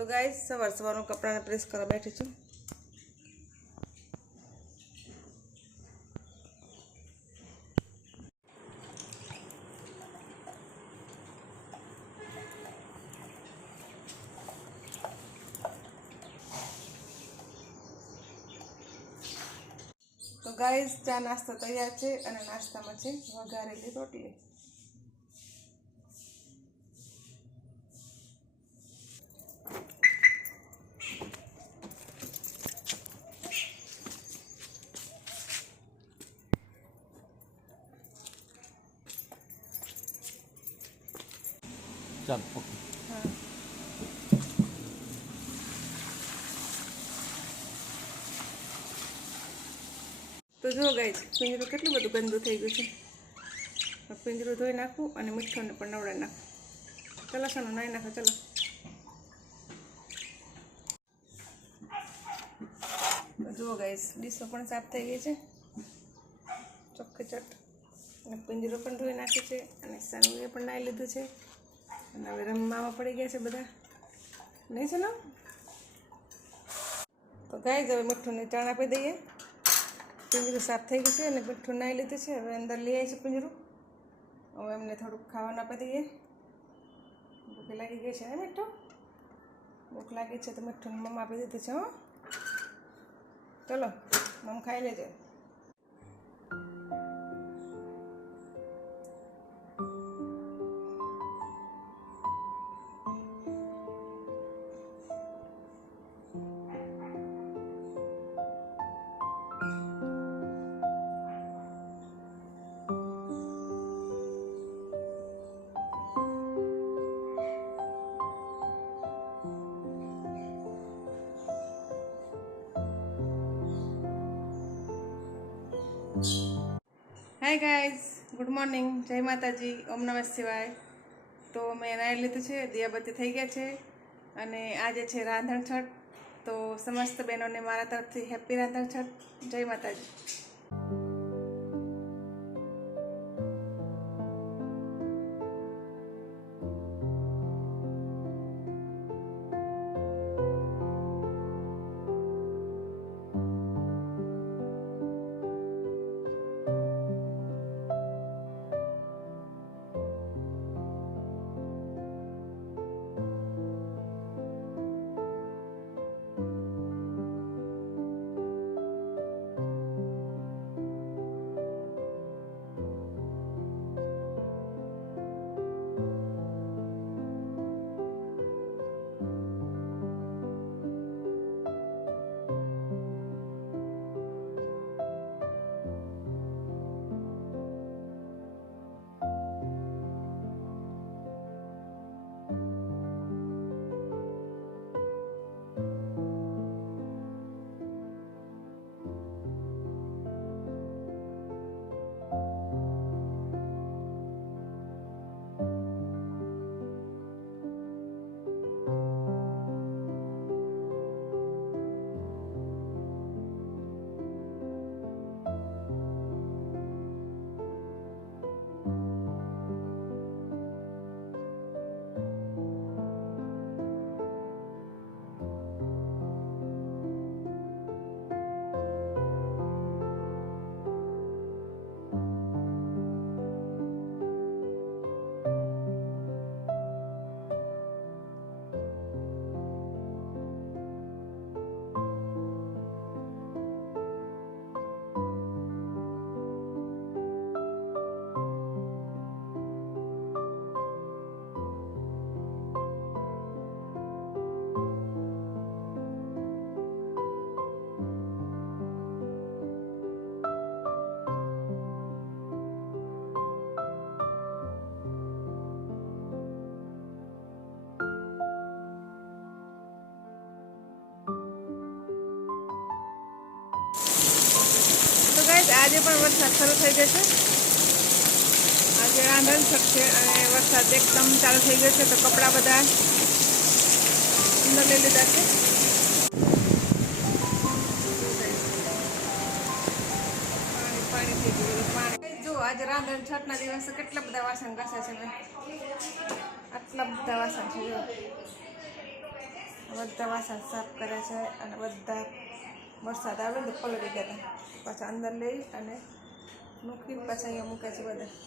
तो गाइस सवार सवार कपड़ा ने प्रेस कर बैठी छू। तो गाइस चा नास्ता तैयार है और नास्ता में है वघारेली रोटली। चल ओके। हाँ तो जो गाइस पिंजरू કેટલું બધું ગંદુ થઈ ગયું છે। पिंजरू ધોઈ નાખું અને મીઠાને પણ નવડાવી નાખું। ચલો સનો નાઈ નાખો ચલો। તો જો ગાઈસ ડીશો પણ સાફ થઈ ગઈ છે ચોખ્ખી અને पिंजरू પણ ધોઈ નાખી છે અને સનુએ પણ નાઈ લીધું છે અને હવે રમવામાં પડી ગયા છે બધા નહીં સનો। તો ગાઈસ હવે મીઠુંને ચાણ આપી દઈએ। पिंजरू साफ थी गई है मीठू नाई लीधु है। हमें अंदर ले आई पिंजरू हमें एमने थोड़ा खावा आपी दीए। भूख लगी गई है मीठू भूख लगी है तो मीठू मम आपी दीधु है। हाँ चलो मम खाई लेजे। हाय गाइज गुड मॉर्निंग जय माताजी ओम नमः शिवाय। तो मैं नाई लीधुं छे दियाबत्ती थई गया छे अने आजे छे रांधण छठ। तो समस्त बहनों ने मारा तरफथी हेप्पी रांधण छठ। जय माताजी। आज पण वरसाद शुरू थई गयो छे। आज रांधण छठ छे अने वरसाद एकदम चालू थई गयो छे। तो कपड़ा बधा अंदर लई लीधा छे। पानी थई गयुं पानी। जो आज रांधण छठना दिवसे કેટલા બધા વાસણ ઘસ્યા છે। આટલા બધા વાસણ છે। બધા વાસણ સાફ કરે છે અને બધા વરસાદ આવે તો પલળી ગયા હતા. પાછા અંદર લઈ અને મૂકીને પાછા અહીંયા મૂકે છે બધા.